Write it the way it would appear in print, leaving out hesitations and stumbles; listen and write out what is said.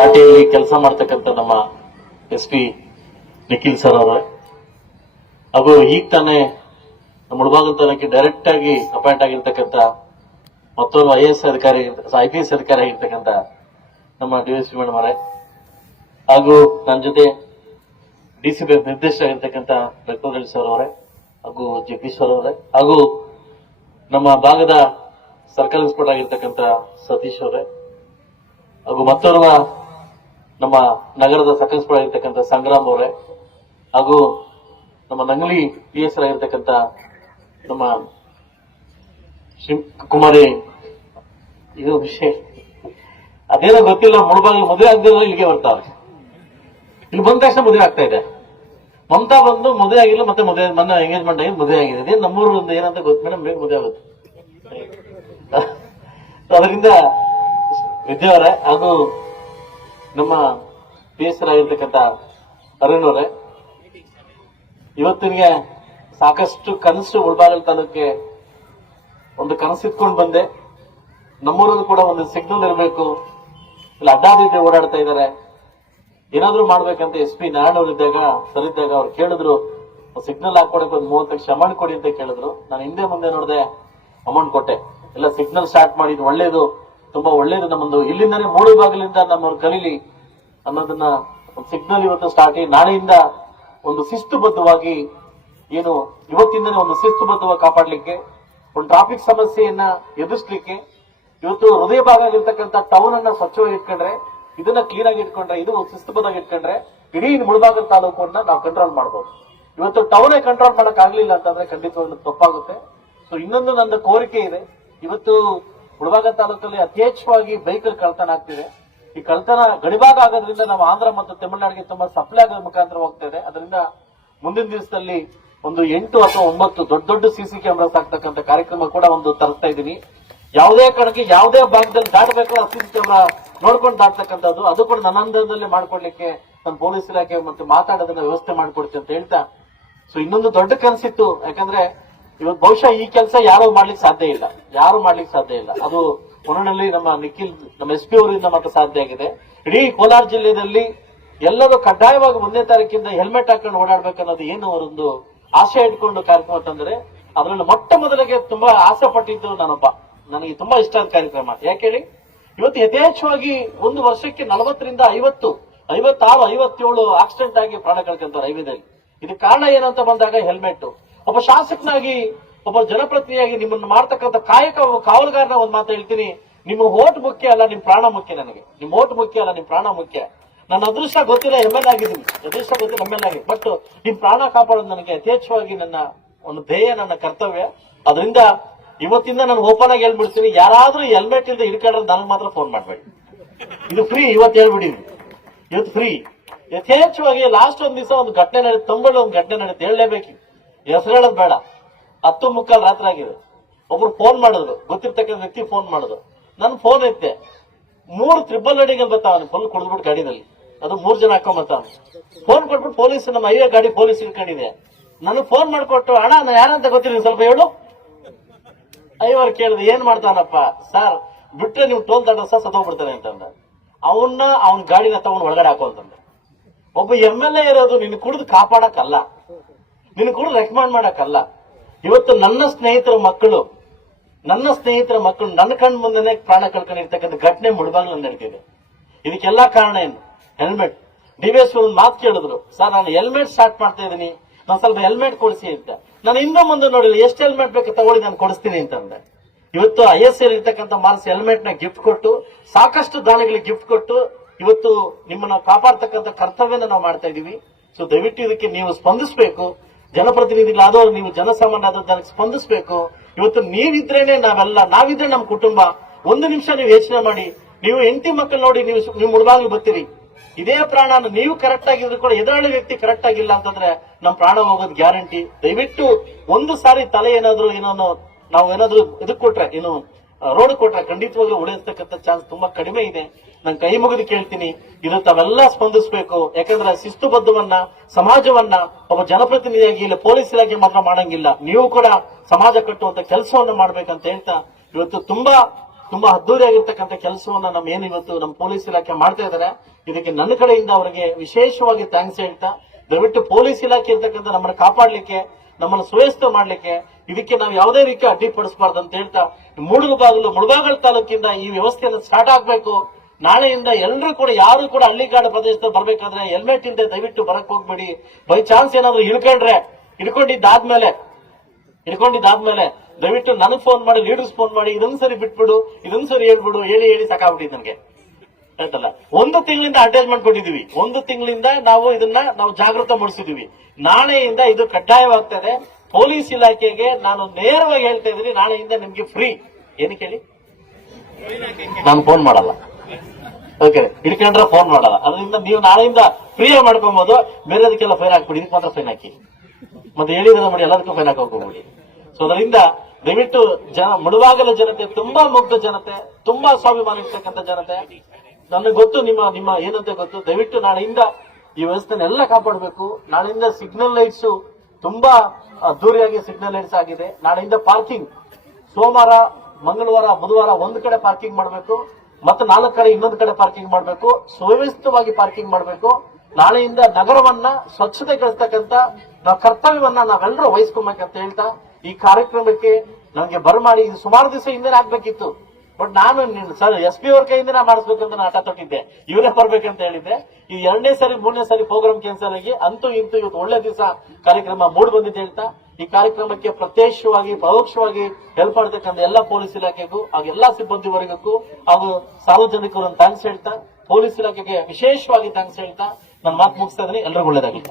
ದಾಟಿಯಲ್ಲಿ ಕೆಲಸ ಮಾಡ್ತಕ್ಕಂಥ ನಮ್ಮ SP ನಿಖಿಲ್ ಸರ್ ಅವರೇ, ಹಾಗೂ ಈಗ ತಾನೇ ಮುಳಬಾಗಿಲು ತಾಲೂಕಿಗೆ ಡೈರೆಕ್ಟ್ ಆಗಿ ಅಪಾಯಿಂಟ್ ಆಗಿರ್ತಕ್ಕಂಥ ಮತ್ತೊಂದು IAS ಅಧಿಕಾರಿ IPS ಅಧಿಕಾರಿ ಆಗಿರ್ತಕ್ಕಂಥ ನಮ್ಮ DSP ಮೇಡಮ್ ಅವರೇ, ಹಾಗೂ ನನ್ನ ಜೊತೆ DCP ನಿರ್ದೇಶಕರಾಗಿರ್ತಕ್ಕಂಥ ರಘುವರಳ್ಳಿ ಸರ್ ಅವರೇ, ಹಾಗೂ ಜಗದೀಶ್ವರ್ ಅವರೇ, ಹಾಗೂ ನಮ್ಮ ಭಾಗದ ಸರ್ಕಲ್ ಇನ್ಸ್ಪೆಕ್ಟರ್ ಆಗಿರ್ತಕ್ಕಂಥ ಸತೀಶ್ ಅವರೇ, ಹಾಗೂ ಮತ್ತೋರ್ವ ನಮ್ಮ ನಗರದ ಸರ್ಕಲ್ ಇನ್ಸ್ಪೆಕ್ಟರ್ ಆಗಿರ್ತಕ್ಕಂಥ ಸಂಗ್ರಾಮ್ ಅವರೇ, ಹಾಗೂ ನಮ್ಮ ನಂಗ್ಲಿ PS ಆಗಿರ್ತಕ್ಕಂಥ ನಮ್ಮ ಕುಮಾರಿ. ಇದು ವಿಷಯ ಅದೇನೋ ಗೊತ್ತಿಲ್ಲ, ಮುಳಬಾಗಿಲು ಮದುವೆ ಆಗದಿರೋ ಇಲ್ಲಿಗೆ ಬರ್ತಾವ್ರೆ. ಇಲ್ಲಿ ಬಂದ ತಕ್ಷಣ ಮದುವೆ ಆಗ್ತಾ ಇದೆ. ಮಮತಾ ಬಂದು ಮದುವೆ ಆಗಿಲ್ಲ, ಮತ್ತೆ ಮದುವೆ ಮೊನ್ನೆ ಎಂಗೇಜ್ಮೆಂಟ್ ಆಗಿ ಮದುವೆ ಆಗಿದೆ. ನಮ್ಮೂರು ಒಂದು ಏನಂತ ಗೊತ್ತು ಮೇಡಮ್, ಬೇಗ ಮದುವೆ ಆಗುತ್ತೆ. ಅದರಿಂದ ವಿದ್ಯಾವರೇ ಹಾಗೂ ನಮ್ಮ PS ಆಗಿರ್ತಕ್ಕಂಥ ಅರುಣ್ ಅವರೇ, ಇವತ್ತಿಗೆ ಸಾಕಷ್ಟು ಕನಸು ಮುಳಬಾಗಿಲು ತಾಲೂಕಿಗೆ ಒಂದು ಕನಸು ಇಟ್ಕೊಂಡು ಬಂದೆ. ನಮ್ಮೂರಲ್ಲಿ ಕೂಡ ಒಂದು ಸಿಗ್ನಲ್ ಇರಬೇಕು, ಇಲ್ಲಿ ಅಡ್ಡಾದಿಡ್ಡಿ ಓಡಾಡ್ತಾ ಇದ್ದಾರೆ, ಏನಾದ್ರೂ ಮಾಡ್ಬೇಕಂತ SP ನಾರಾಯಣ ಅವರಿದ್ದಾಗ ಸರಿದ್ದಾಗ ಅವ್ರು ಕೇಳಿದ್ರು, ಸಿಗ್ನಲ್ ಹಾಕೊಡಕ್ಕೆ ಒಂದು 30 ಲಕ್ಷ ಅಮೌಂಟ್ ಕೊಡಿ ಅಂತ ಕೇಳಿದ್ರು. ನಾನು ಹಿಂದೆ ಮುಂದೆ ನೋಡಿದೆ, ಅಮೌಂಟ್ ಕೊಟ್ಟೆ. ಎಲ್ಲ ಸಿಗ್ನಲ್ ಸ್ಟಾರ್ಟ್ ಮಾಡಿದ್ದು ಒಳ್ಳೇದು, ತುಂಬಾ ಒಳ್ಳೇದು. ನಮ್ಮೊಂದು ಇಲ್ಲಿಂದಾನೇ ಮೂಡುಬಾಗಿಲಿಂದ ನಮ್ಮವ್ರು ಕಲೀಲಿ ಅನ್ನೋದನ್ನ ಒಂದು ಸಿಗ್ನಲ್ ಇವತ್ತು ಸ್ಟಾರ್ಟ್ ಆಗಿ ನಾಳೆಯಿಂದ ಒಂದು ಶಿಸ್ತುಬದ್ಧವಾಗಿ ಏನು ಇವತ್ತಿಂದನೇ ಒಂದು ಶಿಸ್ತುಬದ್ಧವಾಗಿ ಕಾಪಾಡ್ಲಿಕ್ಕೆ, ಒಂದು ಟ್ರಾಫಿಕ್ ಸಮಸ್ಯೆಯನ್ನ ಎದುರಿಸಲಿಕ್ಕೆ, ಇವತ್ತು ಹೃದಯ ಭಾಗ ಆಗಿರ್ತಕ್ಕಂಥ ಟೌನ್ ಅನ್ನ ಸ್ವಚ್ಛವಾಗಿ ಇಟ್ಕೊಂಡ್ರೆ, ಇದನ್ನ ಕ್ಲೀನ್ ಆಗಿ ಇಟ್ಕೊಂಡ್ರೆ, ಇದು ಶಿಸ್ತುಬದ್ಧವಾಗಿ ಇಟ್ಕೊಂಡ್ರೆ ಇಡೀ ಮುಳಬಾಗಿಲು ತಾಲೂಕನ್ನ ನಾವು ಕಂಟ್ರೋಲ್ ಮಾಡಬಹುದು. ಇವತ್ತು ಟೌನೇ ಕಂಟ್ರೋಲ್ ಮಾಡಕ್ ಆಗ್ಲಿಲ್ಲ ಅಂತಂದ್ರೆ ಖಂಡಿತವಾಗ್ಲೂ ತಪ್ಪಾಗುತ್ತೆ. ಸೊ ಇನ್ನೊಂದು ನನ್ನ ಕೋರಿಕೆ ಇದೆ, ಇವತ್ತು ಮುಳಬಾಗಿಲು ತಾಲೂಕಲ್ಲಿ ಯಥೇಚ್ಛವಾಗಿ ಬೈಕಲ್ ಕಳ್ತನ ಆಗ್ತಿದೆ. ಈ ಕಳ್ತನ ಗಡಿಭಾಗ ಆಗೋದ್ರಿಂದ ನಾವು ಆಂಧ್ರ ಮತ್ತು ತಮಿಳುನಾಡಿಗೆ ತುಂಬಾ ಸಪ್ಲೈ ಆಗೋದ್ರ ಮುಖಾಂತರ ಹೋಗ್ತಾ ಇದೆ. ಅದರಿಂದ ಮುಂದಿನ ದಿವಸದಲ್ಲಿ ಒಂದು 8 ಅಥವಾ 9 ದೊಡ್ಡ ದೊಡ್ಡ CC ಕ್ಯಾಮೆರಾಸ್ ಹಾಕ್ತಕ್ಕಂಥ ಕಾರ್ಯಕ್ರಮ ಕೂಡ ಒಂದು ತರಿಸ್ತಾ ಇದ್ದೀನಿ. ಯಾವುದೇ ಕಡೆಗೆ ಯಾವುದೇ ಭಾಗದಲ್ಲಿ ದಾಟಬೇಕಾದ್ರೆ CC ಕ್ಯಾಮೆರಾ ನೋಡ್ಕೊಂಡು ದಾಟ್ತಕ್ಕಂಥದ್ದು, ಅದು ಕೂಡ ನನ್ನ ಅಂದರದಲ್ಲೇ ಮಾಡ್ಕೊಡ್ಲಿಕ್ಕೆ ನನ್ನ ಪೊಲೀಸ್ ಇಲಾಖೆ ಮತ್ತೆ ಮಾತಾಡೋದನ್ನ ವ್ಯವಸ್ಥೆ ಮಾಡ್ಕೊಡ್ತೀನಿ ಅಂತ ಹೇಳ್ತಾ, ಸೊ ಇನ್ನೊಂದು ದೊಡ್ಡ ಕನಸಿತ್ತು. ಯಾಕಂದ್ರೆ ಇವತ್ತು ಬಹುಶಃ ಈ ಕೆಲಸ ಯಾರು ಮಾಡ್ಲಿಕ್ಕೆ ಸಾಧ್ಯ ಇಲ್ಲ. ಅದು ಒನನಲ್ಲಿ ನಮ್ಮ ನಿಖಿಲ್ ನಮ್ಮ SP ಅವರಿಂದ ಮಾತ್ರ ಸಾಧ್ಯ ಆಗಿದೆ. ಇಡೀ ಕೋಲಾರ ಜಿಲ್ಲೆಯಲ್ಲಿ ಎಲ್ಲರೂ ಕಡ್ಡಾಯವಾಗಿ 1ನೇ ತಾರೀಕಿಂದ ಹೆಲ್ಮೆಟ್ ಹಾಕೊಂಡು ಓಡಾಡ್ಬೇಕನ್ನೋದು ಏನು ಅವರೊಂದು ಆಶೆ ಇಟ್ಕೊಂಡು ಕಾರ್ಯಕ್ರಮ ತಂದ್ರೆ, ಅದರಲ್ಲಿ ಮೊಟ್ಟ ಮೊದಲಿಗೆ ತುಂಬಾ ಆಸೆ ಪಟ್ಟಿದ್ದು ನಾನೊಬ್ಬ. ನನಗೆ ತುಂಬಾ ಇಷ್ಟ ಆದ ಕಾರ್ಯಕ್ರಮ. ಯಾಕೆ ಹೇಳಿ, ಇವತ್ತು ಯಥೇಚ್ಛವಾಗಿ ಒಂದು ವರ್ಷಕ್ಕೆ 40ರಿಂದ 50, 56, 57 ಆಕ್ಸಿಡೆಂಟ್ ಆಗಿ ಪ್ರಾಣ ಕಳ್ಕೊಂತಾರೆ ಹೈವೇದಲ್ಲಿ. ಇದಕ್ಕೆ ಕಾರಣ ಏನಂತ ಬಂದಾಗ ಹೆಲ್ಮೆಟ್. ಒಬ್ಬ ಶಾಸಕನಾಗಿ, ಒಬ್ಬ ಜನಪ್ರತಿನಿಧಿಯಾಗಿ ನಿಮ್ಮನ್ನು ಮಾಡ್ತಕ್ಕಂಥ ಕಾಯಕ ಕಾವಲುಗಾರನ ಒಂದು ಮಾತು ಹೇಳ್ತೀನಿ, ನಿಮ್ಮ ಓಟ್ ಮುಖ್ಯ ಅಲ್ಲ, ನಿಮ್ ಪ್ರಾಣ ಮುಖ್ಯ. ನನಗೆ ನಿಮ್ ಓಟ್ ಮುಖ್ಯ ಅಲ್ಲ, ನಿಮ್ ಪ್ರಾಣ ಮುಖ್ಯ. ನನ್ನ ಅದೃಷ್ಟ ಗೊತ್ತಿಲ್ಲ, MLA ಆಗಿದ್ದೀನಿ, MLA ಬಟ್ ನಿಮ್ ಪ್ರಾಣ ಕಾಪಾಡೋದು ನನಗೆ ಯಥೇಚ್ಛವಾಗಿ ನನ್ನ ಒಂದು ಧ್ಯೇಯ, ನನ್ನ ಕರ್ತವ್ಯ. ಅದರಿಂದ ಇವತ್ತಿಂದ ನಾನು ಓಪನ್ ಆಗಿ ಹೇಳ್ಬಿಡ್ತೀನಿ, ಯಾರಾದ್ರೂ ಹೆಲ್ಮೆಟ್ ಇಲ್ಲದೆ ಹಿಡ್ಕೊಂಡ್ರೆ ನನಗೆ ಮಾತ್ರ ಫೋನ್ ಮಾಡ್ಬೇಡಿ. ಇದು ಫ್ರೀ, ಇವತ್ತು ಹೇಳ್ಬಿಡಿದ್ವಿ, ಇವತ್ತು ಫ್ರೀ. ಯಥೇಚ್ಛವಾಗಿ ಲಾಸ್ಟ್ ಒಂದ್ ದಿವಸ ಒಂದು ಘಟನೆ ನಡೀತು, ತಂಬಳ್ಳಿ ಒಂದು ಘಟನೆ ನಡೀತು, ಹೇಳಲೇಬೇಕು, ಹೆಸರು ಹೇಳೋದು ಬೇಡ. 10:15 ರಾತ್ರಿ ಆಗಿದೆ. ಒಬ್ರು ಫೋನ್ ಮಾಡಿದ್ರು, ಗೊತ್ತಿರ್ತಕ್ಕಂಥ ವ್ಯಕ್ತಿ ಫೋನ್ ಮಾಡಿದ್ರು. ನನ್ ಫೋನ್ ಎತ್ತೆ, 3 ತ್ರಿಬಲ್ ರೈಡಿಂಗ್ ಬರ್ತಾವ, ಫುಲ್ ಕುಡಿದ್ಬಿಟ್ಟು ಗಾಡಿನಲ್ಲಿ, ಅದು 3 ಜನ ಹಾಕೊಂಬರ್ತಾವ. ಫೋನ್ ಕೊಟ್ಬಿಟ್ಟು ಪೊಲೀಸ್, ನಮ್ಮ ಹೈವೇ ಗಾಡಿ ಪೊಲೀಸ್ ಇಟ್ಕೊಂಡಿದೆ. ನನಗೆ ಫೋನ್ ಮಾಡ್ಕೊಟ್ಟು, ಅಣ್ಣ ನಾನು ಯಾರಂತ ಗೊತ್ತಿಲ್ಲ, ಸ್ವಲ್ಪ ಹೇಳು. ಐವರು ಕೇಳಿದೆ, ಏನ್ ಮಾಡ್ತಾನಪ್ಪ ಸರ್, ಬಿಟ್ರೆ ನೀವು ಟೋಲ್ ದಾಟ ಸತ್ತೋಗ್ಬಿಡ್ತಾನೆ ಅಂತಂದ. ಅವನ್ ಗಾಡಿನ ತಗೊಂಡು ಒಳಗಡೆ ಹಾಕೋ ಅಂತಂದ. ಒಬ್ಬ MLA ಇರೋದು ನಿನ್ ಕುಡಿದು ಕಾಪಾಡಕ್ಕಲ್ಲ, ನಿನ್ ಕುಡಿದು ರೆಕಮೆಂಡ್ ಮಾಡಕ್ಕಲ್ಲ. ಇವತ್ತು ನನ್ನ ಸ್ನೇಹಿತರ ಮಕ್ಕಳು ನನ್ನ ಕಣ್ ಮುಂದೆನೆ ಪ್ರಾಣ ಕಳ್ಕೊಂಡಿರ್ತಕ್ಕಂಥ ಘಟನೆ ಮುಳಬಾಗಿಲಲ್ಲಿ ನಡೀತಿದೆ. ಇದಕ್ಕೆಲ್ಲಾ ಕಾರಣ ಏನು? ಹೆಲ್ಮೆಟ್. DVS ಒಂದು ಮಾತು ಕೇಳಿದ್ರು, ಸರ್ ನಾನು ಹೆಲ್ಮೆಟ್ ಸ್ಟಾರ್ಟ್ ಮಾಡ್ತಾ ಇದ್ದೀನಿ, ನಾನು ಸ್ವಲ್ಪ ಹೆಲ್ಮೆಟ್ ಕೊಡಿಸಿ ಅಂತ. ನಾನು ಇನ್ನೂ ಮುಂದೆ ನೋಡಿಲ್ಲ, ಎಷ್ಟು ಹೆಲ್ಮೆಟ್ ಬೇಕು ತಗೊಳ್ಳಿ, ನಾನು ಕೊಡಿಸ್ತೀನಿ ಅಂತಂದೆ. ಇವತ್ತು ISL ಇರ್ತಕ್ಕಂಥ ಮಾರ್ಕ್ಸ್ ಹೆಲ್ಮೆಟ್ ನ ಗಿಫ್ಟ್ ಕೊಟ್ಟು, ಸಾಕಷ್ಟು ದಾನಿಗಳಿಗೆ ಗಿಫ್ಟ್ ಕೊಟ್ಟು, ಇವತ್ತು ನಿಮ್ಮನ್ನ ಕಾಪಾಡ್ತಕ್ಕಂಥ ಕರ್ತವ್ಯನ ನಾವು ಮಾಡ್ತಾ ಇದೀವಿ. ಸೊ ದಯವಿಟ್ಟು ಇದಕ್ಕೆ ನೀವು ಸ್ಪಂದಿಸಬೇಕು. ಜನಪ್ರತಿನಿಧಿಗಳಾದವರು, ನೀವು ಜನಸಾಮಾನ್ಯ ಆದವ್ರು ಜನಕ್ಕೆ ಸ್ಪಂದಿಸಬೇಕು. ಇವತ್ತು ನೀವಿದ್ರೇನೆ ನಾವಿದ್ರೆ ನಮ್ಮ ಕುಟುಂಬ. ಒಂದು ನಿಮಿಷ ನೀವು ಯೋಚನೆ ಮಾಡಿ, ನೀವು ಹೆಂಡತಿ ಮಕ್ಕಳು ನೋಡಿ, ನೀವು ಮುಳಬಾಗಿಲು ಬರ್ತೀರಿ, ಇದೇ ಪ್ರಾಣ ನೀವು ಕರೆಕ್ಟ್ ಆಗಿದ್ರು ಕೂಡ ಎದುರಾಳಿ ವ್ಯಕ್ತಿ ಕರೆಕ್ಟ್ ಆಗಿಲ್ಲ ಅಂತಂದ್ರೆ ನಮ್ ಪ್ರಾಣ ಹೋಗೋದು ಗ್ಯಾರಂಟಿ. ದಯವಿಟ್ಟು ಒಂದು ಸಾರಿ ತಲೆ ಏನಾದ್ರು ನಾವು ಏನಾದ್ರು ಇದಕ್ಕೆ ಕೊಟ್ರೆ, ರೋಡ್ ಕೊಟ್ರೆ ಖಂಡಿತವಾಗ್ಲೂ ಉಳಿಯತಕ್ಕಂಥ ಚಾನ್ಸ್ ತುಂಬಾ ಕಡಿಮೆ ಇದೆ. ನಾನು ಕೈ ಮುಗಿದು ಕೇಳ್ತೀನಿ, ಇದು ತಾವೆಲ್ಲ ಸ್ಪಂದಿಸಬೇಕು. ಯಾಕಂದ್ರೆ ಶಿಸ್ತುಬದ್ಧವನ್ನ, ಸಮಾಜವನ್ನ ಒಬ್ಬ ಜನಪ್ರತಿನಿಧಿಯಾಗಿ ಇಲ್ಲ ಪೊಲೀಸ್ ಇಲಾಖೆ ಮಾತ್ರ ಮಾಡಂಗಿಲ್ಲ, ನೀವು ಕೂಡ ಸಮಾಜ ಕಟ್ಟುವಂತ ಕೆಲಸವನ್ನು ಮಾಡ್ಬೇಕಂತ ಹೇಳ್ತಾ, ಇವತ್ತು ತುಂಬಾ ತುಂಬಾ ಅದ್ದೂರಿಯಾಗಿರ್ತಕ್ಕಂಥ ಕೆಲಸವನ್ನ ಏನ್ ಇವತ್ತು ನಮ್ಮ ಪೊಲೀಸ್ ಇಲಾಖೆ ಮಾಡ್ತಾ ಇದ್ದಾರೆ. ಇದಕ್ಕೆ ನನ್ನ ಕಡೆಯಿಂದ ಅವರಿಗೆ ವಿಶೇಷವಾಗಿ ಥ್ಯಾಂಕ್ಸ್ ಹೇಳ್ತಾ, ದಯವಿಟ್ಟು ಪೊಲೀಸ್ ಇಲಾಖೆ ಇರ್ತಕ್ಕಂಥ ನಮ್ಮನ್ನ ಕಾಪಾಡ್ಲಿಕ್ಕೆ, ನಮ್ಮನ್ನು ಸುವ್ಯವಸ್ಥೆ ಮಾಡ್ಲಿಕ್ಕೆ ಇದಕ್ಕೆ ನಾವು ಯಾವುದೇ ರೀತಿ ಅಡ್ಡಿಪಡಿಸಬಾರ್ದು ಅಂತ ಹೇಳ್ತಾ, ಮುಳಬಾಗಲ್ ತಾಲೂಕಿಂದ ಈ ವ್ಯವಸ್ಥೆಯನ್ನು ಸ್ಟಾರ್ಟ್ ಆಗ್ಬೇಕು. ನಾಳೆಯಿಂದ ಎಲ್ಲರೂ ಕೂಡ ಯಾರು ಕೂಡ ಹಳ್ಳಿಗಾಡು ಪ್ರದೇಶದಲ್ಲಿ ಬರ್ಬೇಕಾದ್ರೆ ಹೆಲ್ಮೆಟ್ ಇಲ್ಲದೆ ದಯವಿಟ್ಟು ಬರಕ್ ಹೋಗ್ಬೇಡಿ. ಬೈ ಚಾನ್ಸ್ ಏನಾದ್ರು ಹಿಡ್ಕೊಂಡಿದ್ದಾದ್ಮೇಲೆ ದಯವಿಟ್ಟು ನನಗ್ ಫೋನ್ ಮಾಡಿ, ಲೀಡರ್ಸ್ ಫೋನ್ ಮಾಡಿ, ಇದೊಂದ್ ಸರಿ ಬಿಟ್ಬಿಡು, ಇದೊಂದ್ ಸರಿ ಹೇಳ್ಬಿಡು, ಹೇಳಿ ಸಾಕಾಗ್ಬಿಟ್ಟಿದ್ ನನ್ಗೆ ಆಯ್ತಲ್ಲ. 1 ತಿಂಗಳಿಂದ ಅಟ್ಯಾಚ್ಮೆಂಟ್ ಕೊಟ್ಟಿದೀವಿ. 1 ತಿಂಗಳಿಂದ ನಾವು ಜಾಗೃತ ಮೂಡಿಸಿದೀವಿ. ನಾಳೆಯಿಂದ ಇದು ಕಡ್ಡಾಯವಾಗ್ತದೆ. ಪೊಲೀಸ್ ಇಲಾಖೆಗೆ ನಾನು ನೇರವಾಗಿ ಹೇಳ್ತಾ ಇದ್ದೀನಿ, ನಾಳೆಯಿಂದ ನಿಮ್ಗೆ ಫ್ರೀ. ಏನಕ್ಕೆ ಹೇಳಿ, ನಾನು ಫೋನ್ ಮಾಡಲ್ಲ. ಓಕೆ, ಹಿಡ್ಕೊಂಡ್ರೆ ಫೋನ್ ಮಾಡಲ್ಲ. ಅದರಿಂದ ನೀವು ನಾಳೆಯಿಂದ ಫ್ರೀ ಮಾಡ್ಕೊಬಹುದು. ಬೇರೆದಕ್ಕೆಲ್ಲ ಫೈನ್ ಹಾಕ್ಬಿಡಿ, ಇದಕ್ಕೆ ಮಾತ್ರ ಫೈನ್ ಹಾಕಿ. ಮತ್ತೆ ಹೇಳಿದ್ರೆ ಮಾಡಿ ಎಲ್ಲದಕ್ಕೂ ಫೈನ್ ಹಾಕೋಗ್ಬಿಡಿ. ಸೊ ಅದರಿಂದ ದಯವಿಟ್ಟು ಮುಳಬಾಗಲ ಜನತೆ ತುಂಬಾ ಮುಗ್ಧ ಜನತೆ, ತುಂಬಾ ಸ್ವಾಭಿಮಾನ ಇರ್ತಕ್ಕಂಥ ಜನತೆ. ನನಗೆ ಗೊತ್ತು ನಿಮ್ಮ ಏನಂತ ಗೊತ್ತು. ದಯವಿಟ್ಟು ನಾಳೆಯಿಂದ ಈ ವ್ಯವಸ್ಥೆನೆಲ್ಲ ಕಾಪಾಡಬೇಕು. ನಾಳೆಯಿಂದ ಸಿಗ್ನಲ್ ಲೈಟ್ಸ್ ತುಂಬಾ ಅದ್ದೂರಿಯಾಗಿ ಸಿಗ್ನಲ್ ಲೈಟ್ಸ್ ಆಗಿದೆ. ನಾಳೆಯಿಂದ ಪಾರ್ಕಿಂಗ್ ಸೋಮವಾರ, ಮಂಗಳವಾರ, ಬುಧವಾರ ಒಂದು ಕಡೆ ಪಾರ್ಕಿಂಗ್ ಮಾಡಬೇಕು, ಮತ್ತೆ 4 ಕಡೆ ಇನ್ನೊಂದು ಕಡೆ ಪಾರ್ಕಿಂಗ್ ಮಾಡಬೇಕು. ಸುವ್ಯವಸ್ಥಿತವಾಗಿ ಪಾರ್ಕಿಂಗ್ ಮಾಡಬೇಕು. ನಾಳೆಯಿಂದ ನಗರವನ್ನ ಸ್ವಚ್ಛತೆಗೊಳಿಸ್ತಕ್ಕಂಥ ನಾವು ಕರ್ತವ್ಯವನ್ನ ನಾವೆಲ್ಲರೂ ವಹಿಸ್ಕೊಬೇಕಂತ ಹೇಳ್ತಾ, ಈ ಕಾರ್ಯಕ್ರಮಕ್ಕೆ ನನಗೆ ಬರಮಾಡಿ, ಇದು ಸುಮಾರು ದಿವಸ ಹಿಂದೆ ಆಗ್ಬೇಕಿತ್ತು. ಬಟ್ ನಾನು ಸರ್ SP ಅವ್ರ ಕೈಯಿಂದ ಮಾಡಿಸ್ಬೇಕಂತ ನಾನು ಆಟ ತೊಟ್ಟಿದ್ದೆ. ಇವರೇ ಬರ್ಬೇಕಂತ ಹೇಳಿದ್ದೆ. ಈ 2ನೇ ಸರಿ 3ನೇ ಸರಿ ಪ್ರೋಗ್ರಾಮ್ ಕ್ಯಾನ್ಸಲ್ ಆಗಿ ಅಂತೂ ಇಂತೂ ಇವತ್ತು ಒಳ್ಳೆ ದಿವಸ ಕಾರ್ಯಕ್ರಮ ಮೂಡ್ ಬಂದಿದೆ ಹೇಳ್ತಾ, ಈ ಕಾರ್ಯಕ್ರಮಕ್ಕೆ ಪ್ರತ್ಯಕ್ಷವಾಗಿ ಪರೋಕ್ಷವಾಗಿ ಹೆಲ್ಪ್ ಮಾಡತಕ್ಕಂಥ ಎಲ್ಲ ಪೊಲೀಸ್ ಇಲಾಖೆಗೂ ಹಾಗೂ ಎಲ್ಲಾ ಸಿಬ್ಬಂದಿ ವರ್ಗಕ್ಕೂ ಹಾಗೂ ಸಾರ್ವಜನಿಕರನ್ನು ಥ್ಯಾಂಕ್ಸ್ ಹೇಳ್ತಾ, ಪೊಲೀಸ್ ಇಲಾಖೆಗೆ ವಿಶೇಷವಾಗಿ ಥ್ಯಾಂಕ್ಸ್ ಹೇಳ್ತಾ ನನ್ನ ಮಾತು ಮುಗಿಸ್ತಾ ಇದ್ದೀನಿ. ಎಲ್ಲರಿಗೂ ಒಳ್ಳೇದಾಗಲಿ.